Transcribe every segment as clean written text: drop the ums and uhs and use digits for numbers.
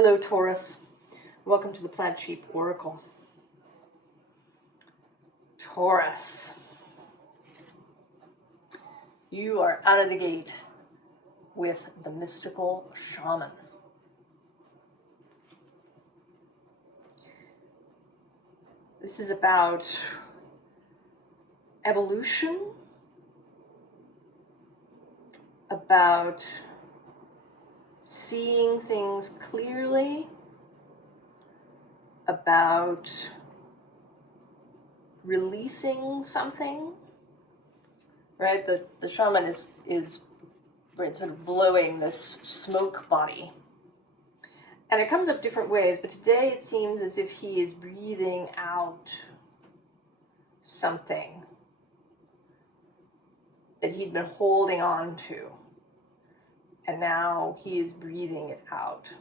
Hello, Taurus. Welcome to the Plaid Sheep Oracle. Taurus, you are out of the gate with the mystical shaman. This is about evolution, about seeing things clearly, about releasing something, right? The shaman is right, sort of blowing this smoke body. And it comes up different ways, but today it seems as if he is breathing out something that he'd been holding on to. And now he is breathing it out.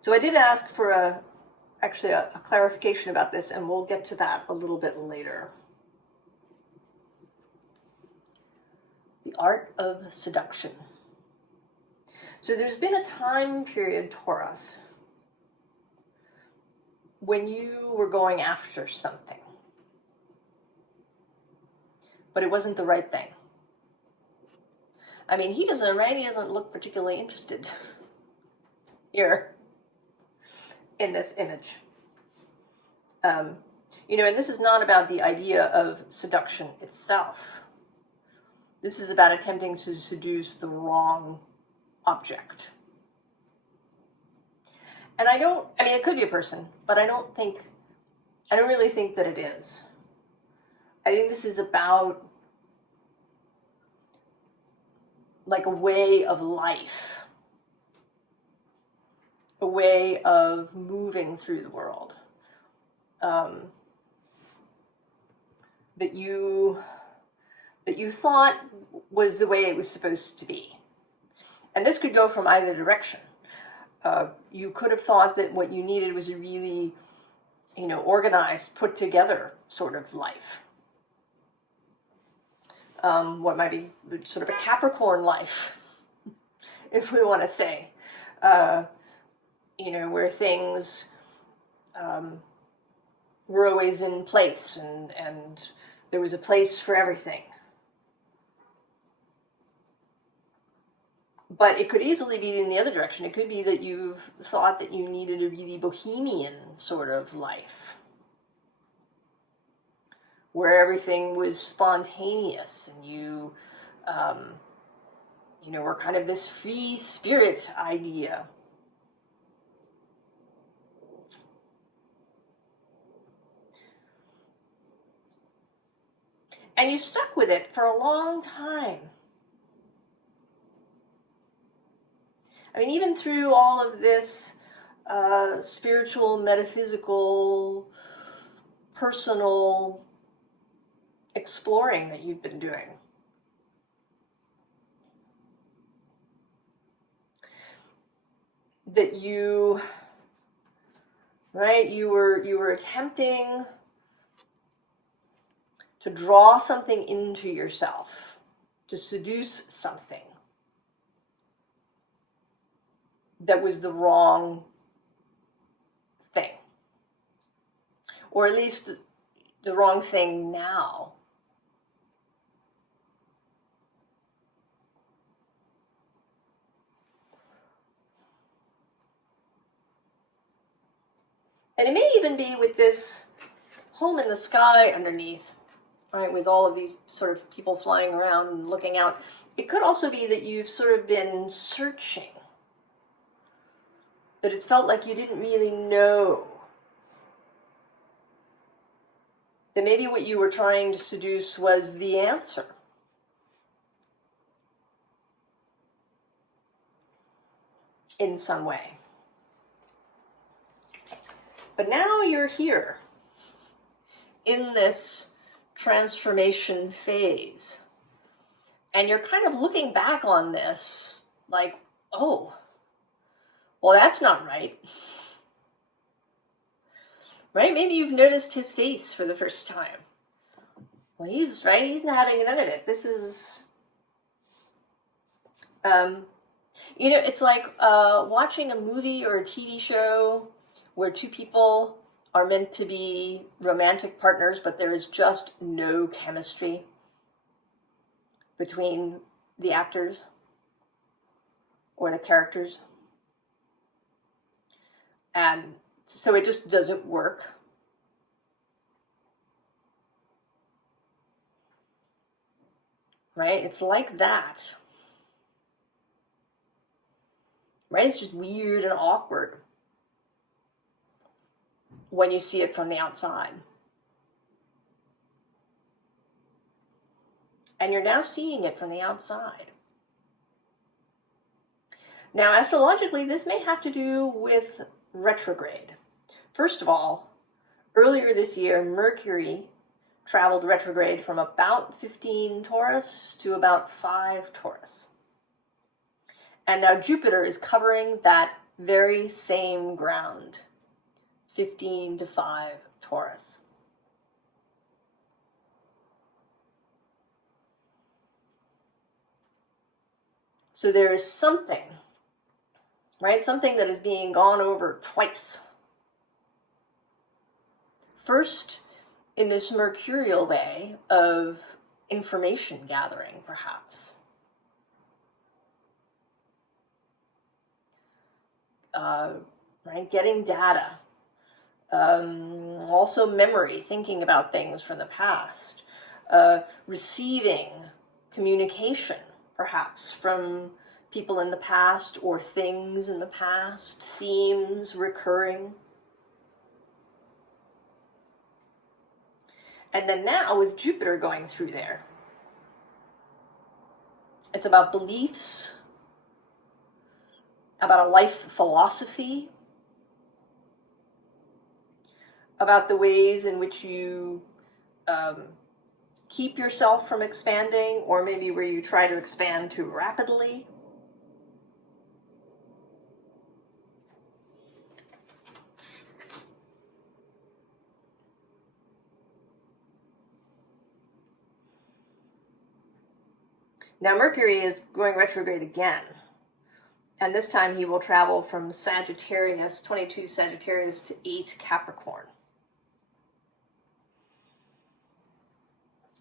So I did ask for actually a clarification about this, and we'll get to that a little bit later. The art of seduction. So there's been a time period, Taurus, when you were going after something, but it wasn't the right thing. I mean, he doesn't look particularly interested here in this image. And this is not about the idea of seduction itself. This is about attempting to seduce the wrong object. And it could be a person, but I don't really think that it is. I think this is about like a way of life, a way of moving through the world, that you thought was the way it was supposed to be. And this could go from either direction. You could have thought that what you needed was a really, organized, put together sort of life. What might be sort of a Capricorn life, if we want to say, where things were always in place and there was a place for everything. But it could easily be in the other direction. It could be that you've thought that you needed a really bohemian sort of life, where everything was spontaneous and you were kind of this free spirit idea. And you stuck with it for a long time. I mean, even through all of this spiritual, metaphysical, personal exploring that you've been doing. That you were attempting to draw something into yourself, to seduce something that was the wrong thing, or at least the wrong thing now. And it may even be with this home in the sky underneath, right, with all of these sort of people flying around and looking out. It could also be that you've sort of been searching, that it's felt like you didn't really know, that maybe what you were trying to seduce was the answer. In some way. But now you're here in this transformation phase. And you're kind of looking back on this like, oh, well, that's not right. right? Maybe you've noticed his face for the first time. Well, he's not having none of it. This is, you know, it's like watching a movie or a TV show where two people are meant to be romantic partners, but there is just no chemistry between the actors or the characters. And so it just doesn't work. Right? It's like that. Right? It's just weird and awkward when you see it from the outside. And you're now seeing it from the outside. Now, astrologically, this may have to do with retrograde. First of all, earlier this year, Mercury traveled retrograde from about 15 Taurus to about 5 Taurus. And now Jupiter is covering that very same ground, 15 to 5 Taurus. So there is something, right? Something that is being gone over twice. First, in this mercurial way of information gathering, perhaps. Right? Getting data. Also memory, thinking about things from the past. Receiving communication, perhaps, from people in the past or things in the past, themes recurring. And then now with Jupiter going through there, it's about beliefs, about a life philosophy, about the ways in which you keep yourself from expanding, or maybe where you try to expand too rapidly. Now Mercury is going retrograde again, and this time he will travel from Sagittarius, 22 Sagittarius, to 8 Capricorn.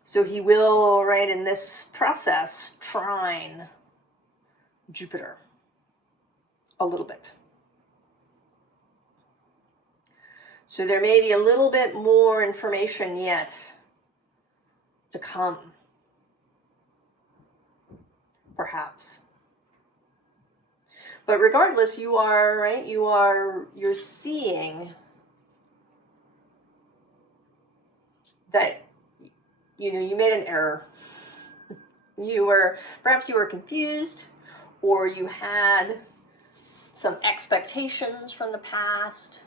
So he will, right, in this process, trine Jupiter a little bit. So there may be a little bit more information yet to come. Perhaps. But regardless, you are, right, you're seeing that, you know, you made an error. Perhaps you were confused, or you had some expectations from the past.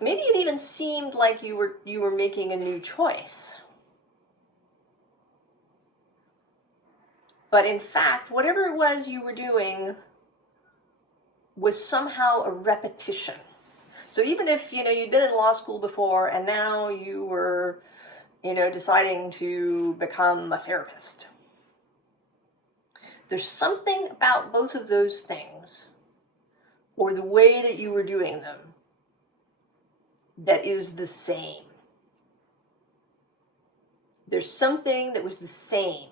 Maybe it even seemed like you were making a new choice. But in fact, whatever it was you were doing was somehow a repetition. So even if, you know, you'd been in law school before and now you were, you know, deciding to become a therapist, there's something about both of those things, or the way that you were doing them, that is the same. There's something that was the same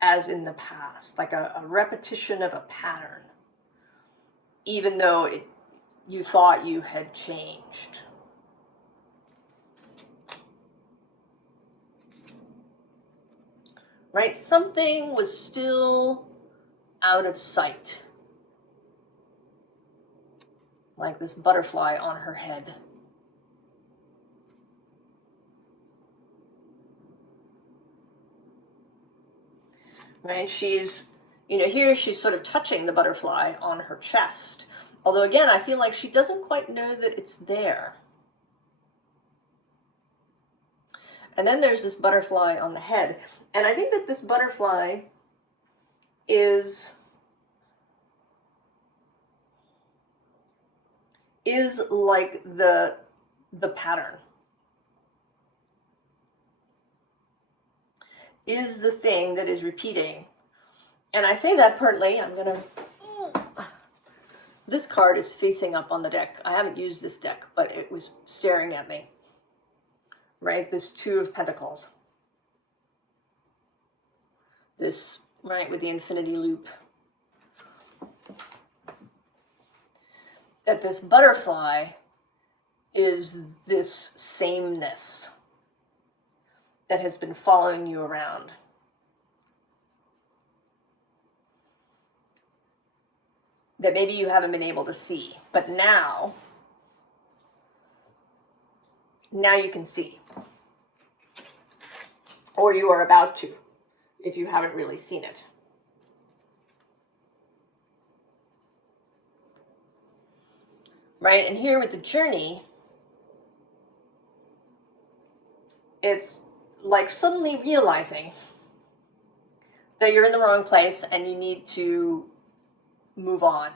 as in the past, like a repetition of a pattern, even though you thought you had changed. Right? Something was still out of sight, like this butterfly on her head. Right? She's, you know, here she's sort of touching the butterfly on her chest. Although again, I feel like she doesn't quite know that it's there. And then there's this butterfly on the head. And I think that this butterfly is like the pattern, is the thing that is repeating. And I say that partly, this card is facing up on the deck. I haven't used this deck, but it was staring at me, right? This Two of Pentacles. This, right, with the infinity loop. That this butterfly is this sameness that has been following you around. That maybe you haven't been able to see, but now you can see. Or you are about to, if you haven't really seen it. Right? And here with the journey, it's like suddenly realizing that you're in the wrong place and you need to move on.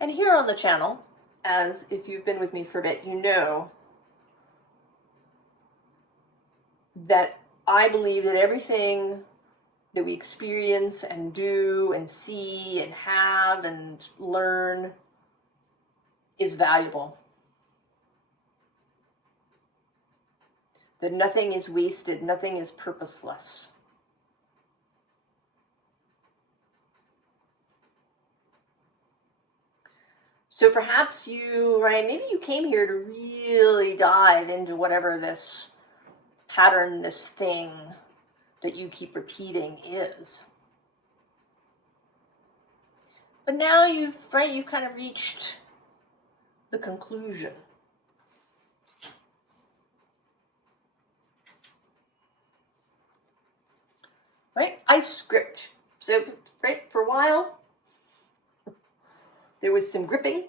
And here on the channel, as if you've been with me for a bit, you know that I believe that everything that we experience and do and see and have and learn is valuable. That nothing is wasted, nothing is purposeless. So perhaps you, right, maybe you came here to really dive into whatever this pattern, this thing that you keep repeating is. But now you've kind of reached the conclusion. Right? I script. So, right, for a while, there was some gripping,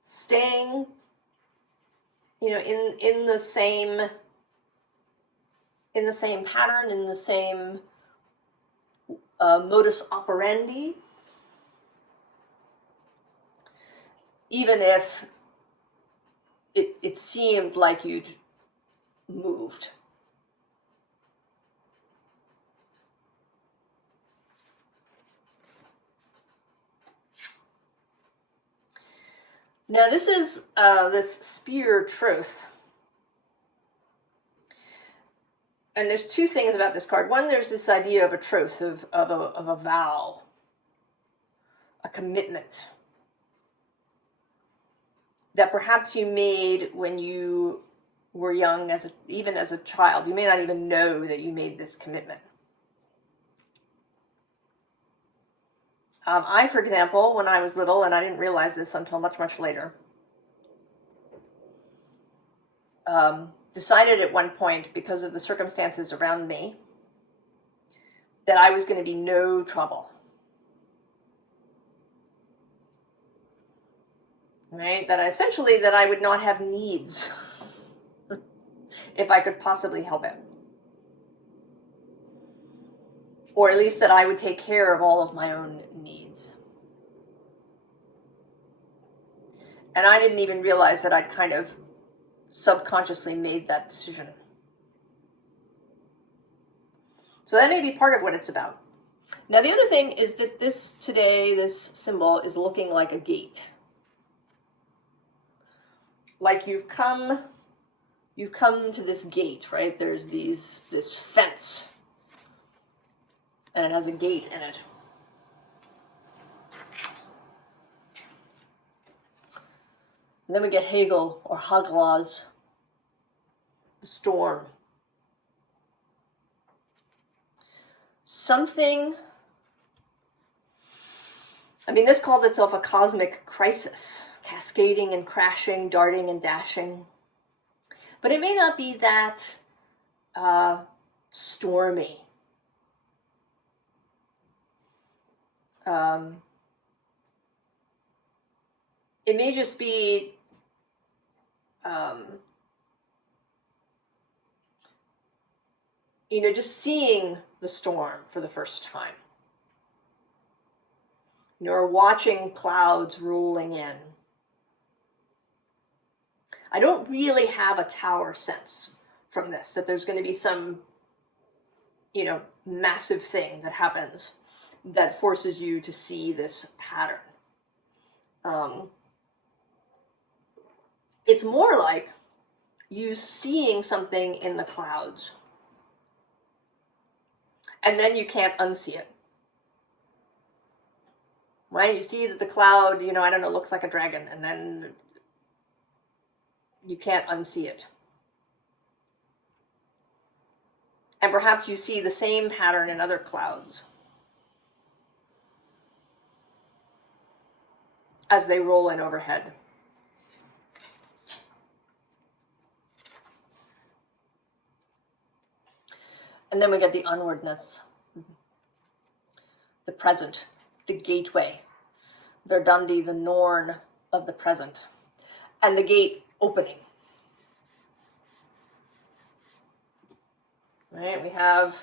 staying, you know, in the same pattern, in the same modus operandi, even if it seemed like you'd moved. Now this is this spear truth. And there's two things about this card. One, there's this idea of a truth, of a vow, a commitment that perhaps you made when you were young, even as a child. You may not even know that you made this commitment. I, for example, when I was little, and I didn't realize this until much, much later, decided at one point, because of the circumstances around me, that I was going to be no trouble. Right? That I would not have needs if I could possibly help it. Or at least that I would take care of all of my own needs. And I didn't even realize that I'd kind of subconsciously made that decision. So that may be part of what it's about. Now the other thing is that this symbol is looking like a gate. Like you've come to this gate, right? There's this fence, and it has a gate in it. And then we get Hegel, or Haglaz, the storm. This calls itself a cosmic crisis, cascading and crashing, darting and dashing. But it may not be that stormy. It may just be you know, just seeing the storm for the first time. You know, or watching clouds rolling in. I don't really have a tower sense from this, that there's going to be some, you know, massive thing that happens that forces you to see this pattern. It's more like you seeing something in the clouds, and then you can't unsee it. Right? You see that the cloud, you know, I don't know, looks like a dragon, and then you can't unsee it. And perhaps you see the same pattern in other clouds as they roll in overhead. And then we get the onwardness, the present, the gateway, Verdandi, the Norn of the present, and the gate opening. Right, we have,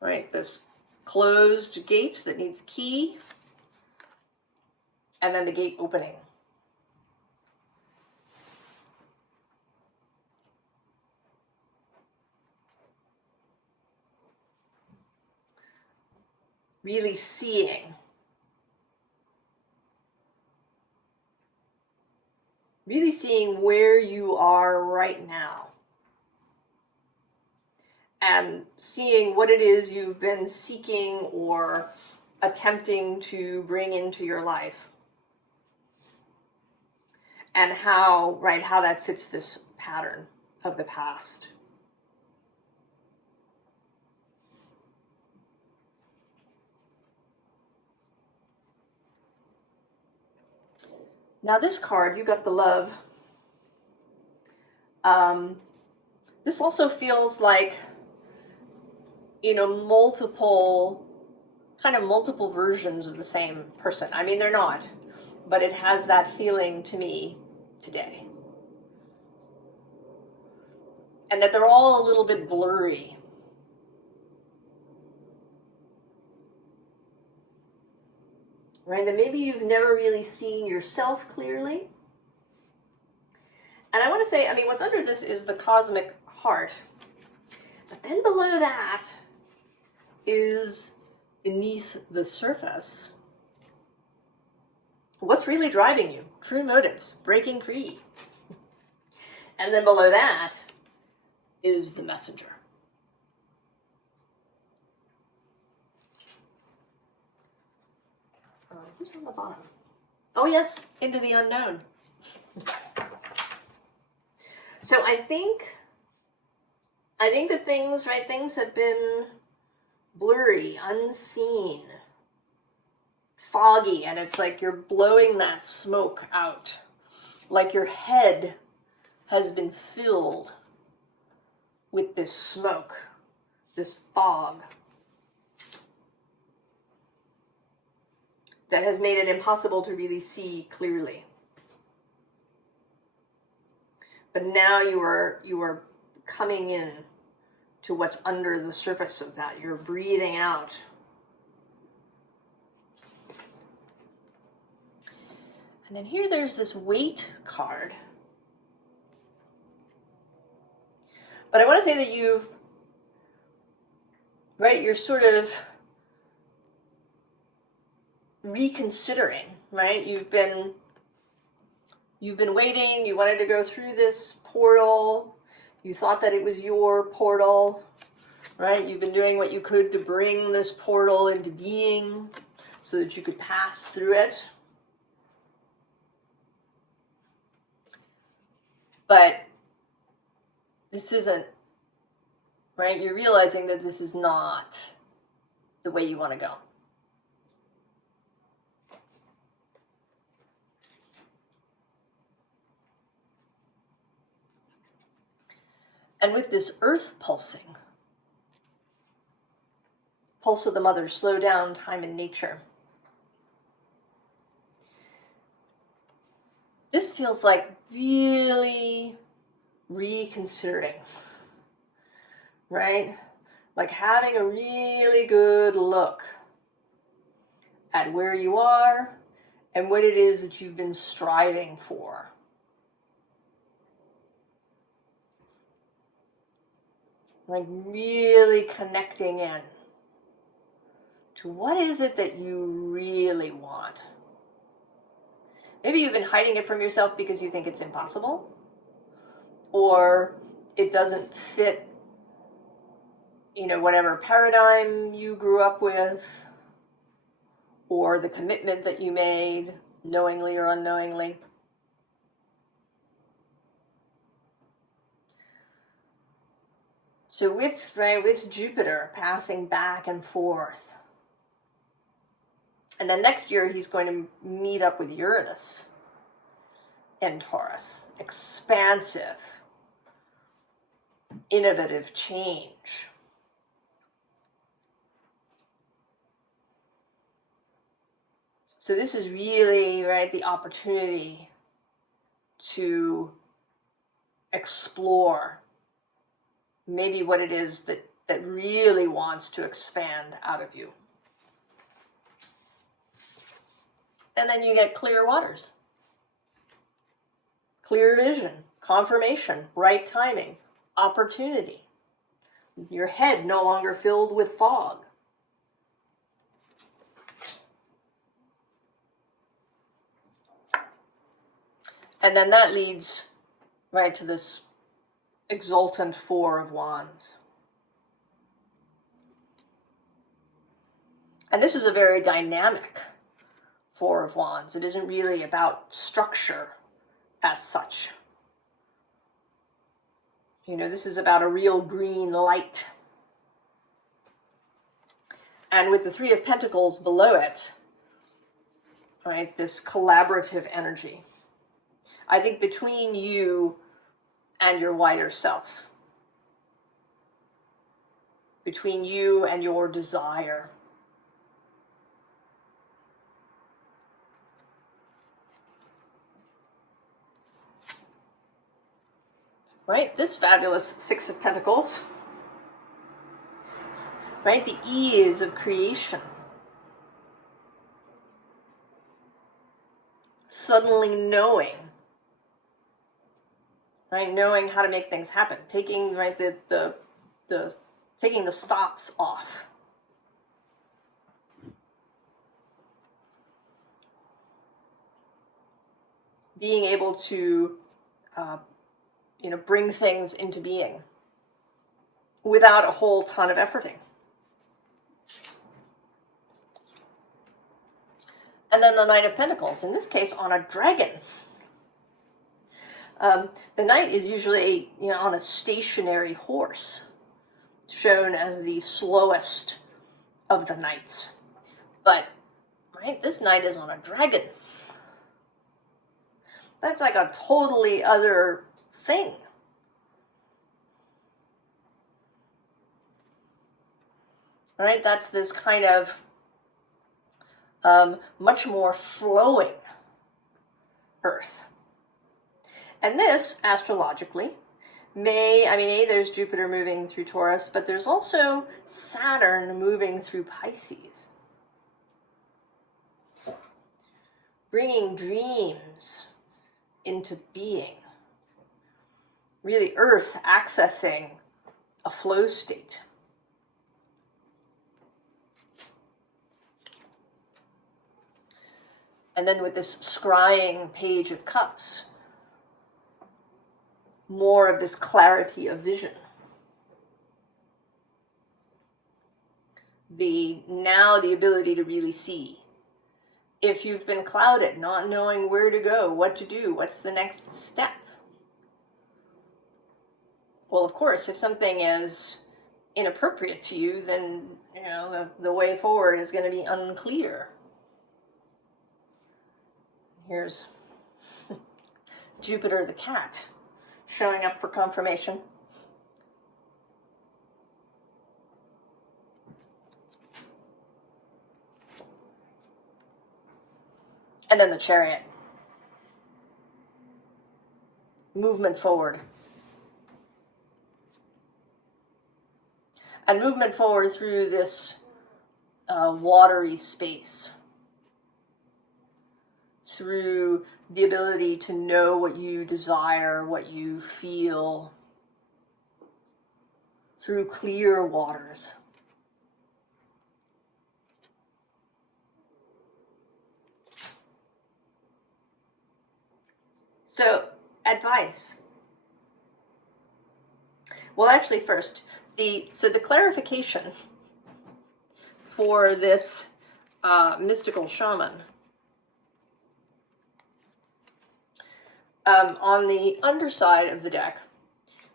right, this closed gate that needs a key, and then the gate opening. Really seeing. Really seeing where you are right now. And seeing what it is you've been seeking or attempting to bring into your life. And how, right, how that fits this pattern of the past. Now this card, you got the love. This also feels like, you know, multiple versions of the same person. I mean, they're not, but it has that feeling to me today. And that they're all a little bit blurry. Right? That maybe you've never really seen yourself clearly. And I want to say, I mean, what's under this is the cosmic heart. But then below that is, beneath the surface, what's really driving you? True motives, breaking free. And then below that is the messenger. Who's on the bottom? Oh yes, into the unknown. So I think that things have been blurry, unseen, foggy, and it's like you're blowing that smoke out. Like your head has been filled with this smoke, this fog, that has made it impossible to really see clearly. But now you are coming in to what's under the surface of that. You're breathing out. And then here there's this weight card. But I want to say that you're sort of reconsidering, right? You've been waiting, you wanted to go through this portal, you thought that it was your portal, right? You've been doing what you could to bring this portal into being so that you could pass through it. But this isn't, right? You're realizing that this is not the way you want to go. And with this earth pulsing, pulse of the mother, slow down time and nature. This feels like really reconsidering, right? like having a really good look at where you are and what it is that you've been striving for. Like really connecting in to what is it that you really want. Maybe you've been hiding it from yourself because you think it's impossible, or it doesn't fit, whatever paradigm you grew up with, or the commitment that you made, knowingly or unknowingly. So with Jupiter passing back and forth, and then next year he's going to meet up with Uranus in Taurus. Expansive, innovative change. So this is really, the opportunity to explore maybe what it is that really wants to expand out of you. And then you get clear waters, clear vision, confirmation, right timing, opportunity. Your head no longer filled with fog. And then that leads to this exultant Four of Wands. And this is a very dynamic Four of Wands. It isn't really about structure as such. This is about a real green light. And with the Three of Pentacles below it, this collaborative energy. I think between you and your wider self, between you and your desire, this fabulous Six of Pentacles, the ease of creation, suddenly knowing how to make things happen, taking taking the stops off. Being able to bring things into being without a whole ton of efforting. And then the Knight of Pentacles, in this case on a dragon. The knight is usually, on a stationary horse, shown as the slowest of the knights. But, this knight is on a dragon. That's like a totally other thing. That's this kind of much more flowing earth. And this, astrologically, there's Jupiter moving through Taurus, but there's also Saturn moving through Pisces. Bringing dreams into being. Really, Earth accessing a flow state. And then with this scrying Page of Cups, more of this clarity of vision. The ability to really see. If you've been clouded, not knowing where to go, what to do, what's the next step? Well, of course, if something is inappropriate to you, then, the way forward is going to be unclear. Here's Jupiter the cat showing up for confirmation. And then the Chariot. Movement forward. and movement forward through this watery space, through the ability to know what you desire, what you feel, through clear waters. So, advice. Well, actually, first, the clarification for this mystical shaman. On the underside of the deck,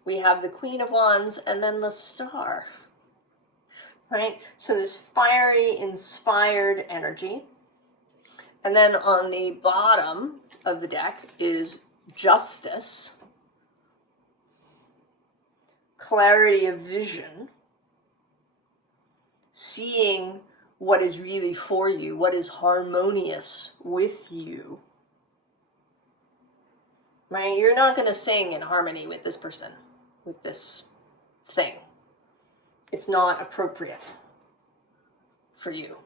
we have the Queen of Wands and then the Star. Right? So this fiery, inspired energy. And then on the bottom of the deck is Justice, clarity of vision, seeing what is really for you, what is harmonious with you. Right? You're not going to sing in harmony with this person, with this thing. It's not appropriate for you.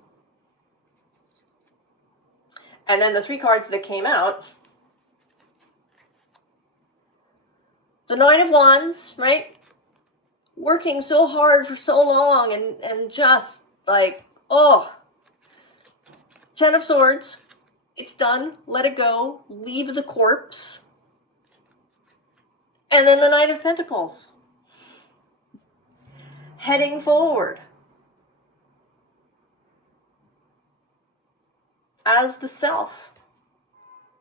And then the 3 cards that came out, the 9 of Wands, right? Working so hard for so long and just like, oh. 10 of Swords, it's done, let it go, leave the corpse. And then the Knight of Pentacles, heading forward as the self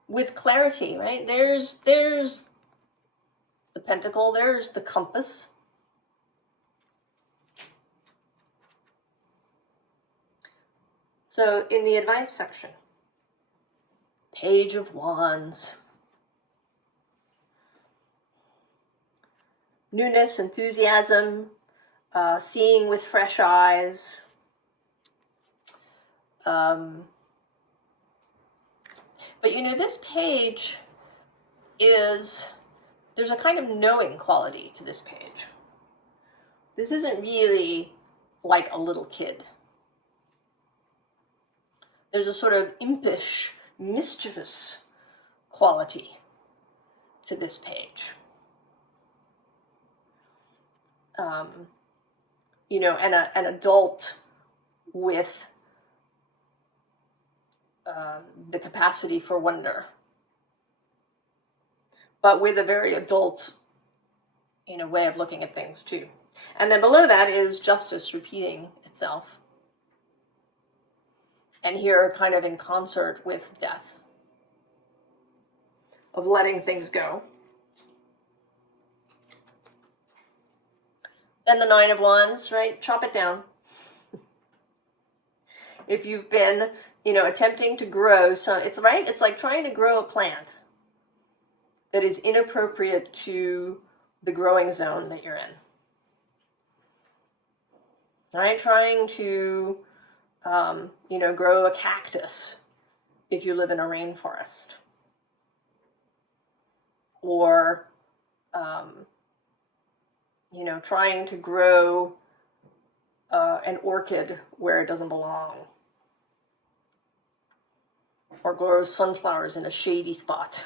with clarity, right? There's the pentacle, there's the compass. So in the advice section, Page of Wands. Newness, enthusiasm, seeing with fresh eyes. But you know, this page there's a kind of knowing quality to this page. This isn't really like a little kid. There's a sort of impish, mischievous quality to this page. You know, an adult with the capacity for wonder, but with a very adult, you know, way of looking at things too. And then below that is justice repeating itself. And here kind of in concert with death, of letting things go. Then the 9 of Wands, right? Chop it down. If you've been, you know, attempting to grow, so it's right, it's like trying to grow a plant that is inappropriate to the growing zone that you're in. Right? Trying to, you know, grow a cactus if you live in a rainforest. Or, you know, trying to grow an orchid where it doesn't belong. Or grow sunflowers in a shady spot.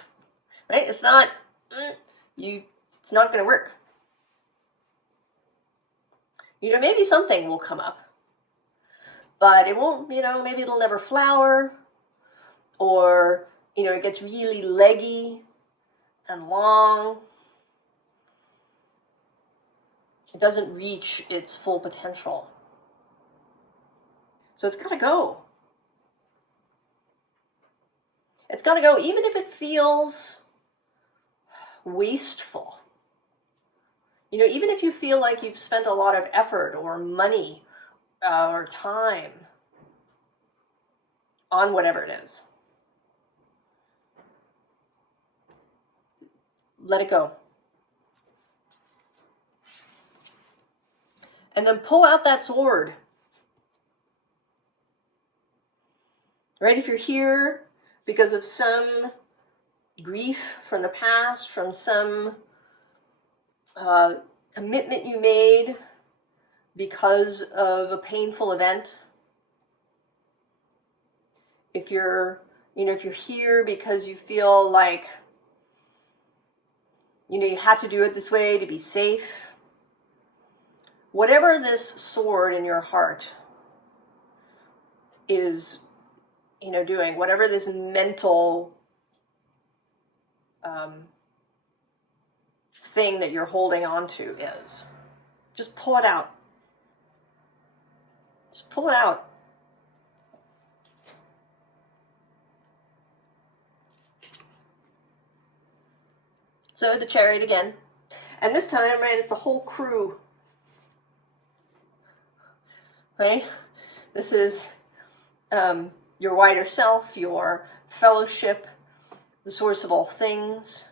Right? It's not, it's not going to work. You know, maybe something will come up, but it won't, you know, maybe it'll never flower, or, you know, it gets really leggy and long. It doesn't reach its full potential. So it's got to go. It's got to go, even if it feels wasteful. You know, even if you feel like you've spent a lot of effort or money or time on whatever it is. Let it go. And then pull out that sword. Right? If you're here because of some grief from the past, from some commitment you made because of a painful event, if you're, if you're here because you feel like, you have to do it this way to be safe, whatever this sword in your heart is, doing, whatever this mental thing that you're holding on to is, just pull it out. Just pull it out. So the Chariot again. And this time, right, it's the whole crew. Right? This is your wider self, your fellowship, the source of all things.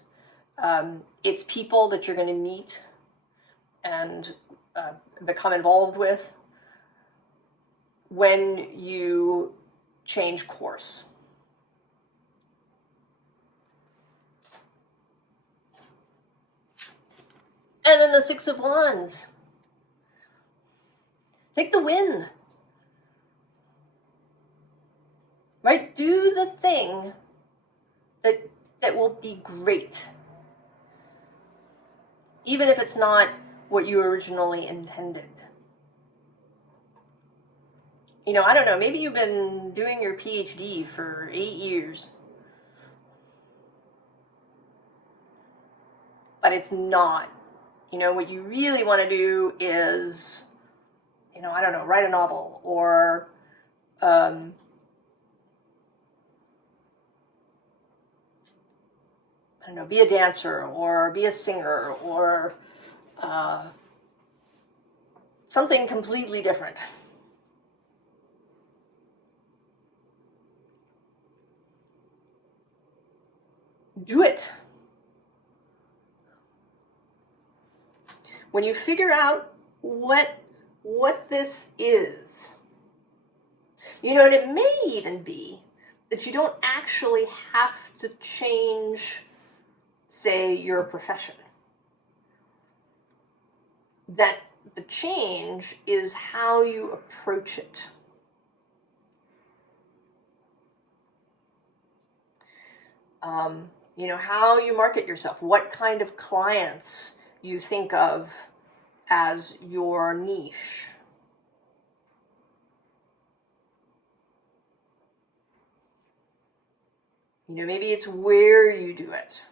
It's people that you're going to meet and become involved with when you change course. And then the Six of Wands. Take the win. Right? Do the thing that will be great. Even if it's not what you originally intended. I don't know, maybe you've been doing your PhD for 8 years. But it's not. What you really want to do is, I don't know, write a novel or I don't know, be a dancer or be a singer or something completely different. Do it. When you figure out what this is, and it may even be that you don't actually have to change, say, your profession. That the change is how you approach it. How you market yourself, what kind of clients you think of as your niche. Maybe it's where you do it.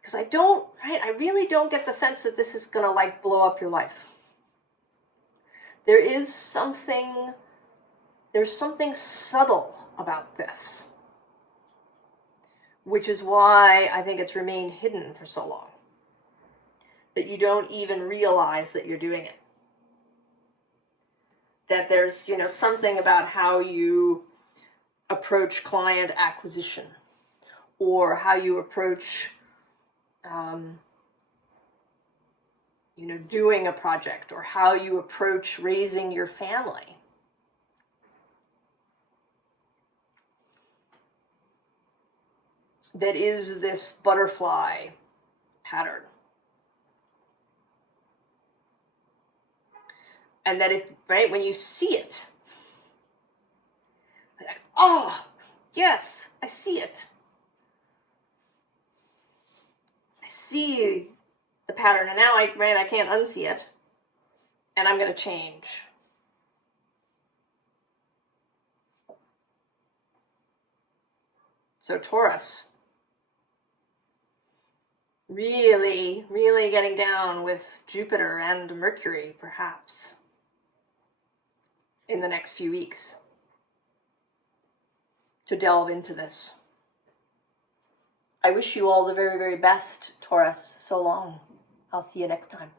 Because I really don't get the sense that this is going to blow up your life. There's something subtle about this, which is why I think it's remained hidden for so long, that you don't even realize that you're doing it. That there's, something about how you approach client acquisition or how you approach, doing a project or how you approach raising your family. That is this butterfly pattern. And that when you see it, oh, yes, I see it. I see the pattern, and now I can't unsee it, and I'm going to change. So Taurus, really, really getting down with Jupiter and Mercury, perhaps, in the next few weeks to delve into this. I wish you all the very, very best, Taurus. So long. I'll see you next time.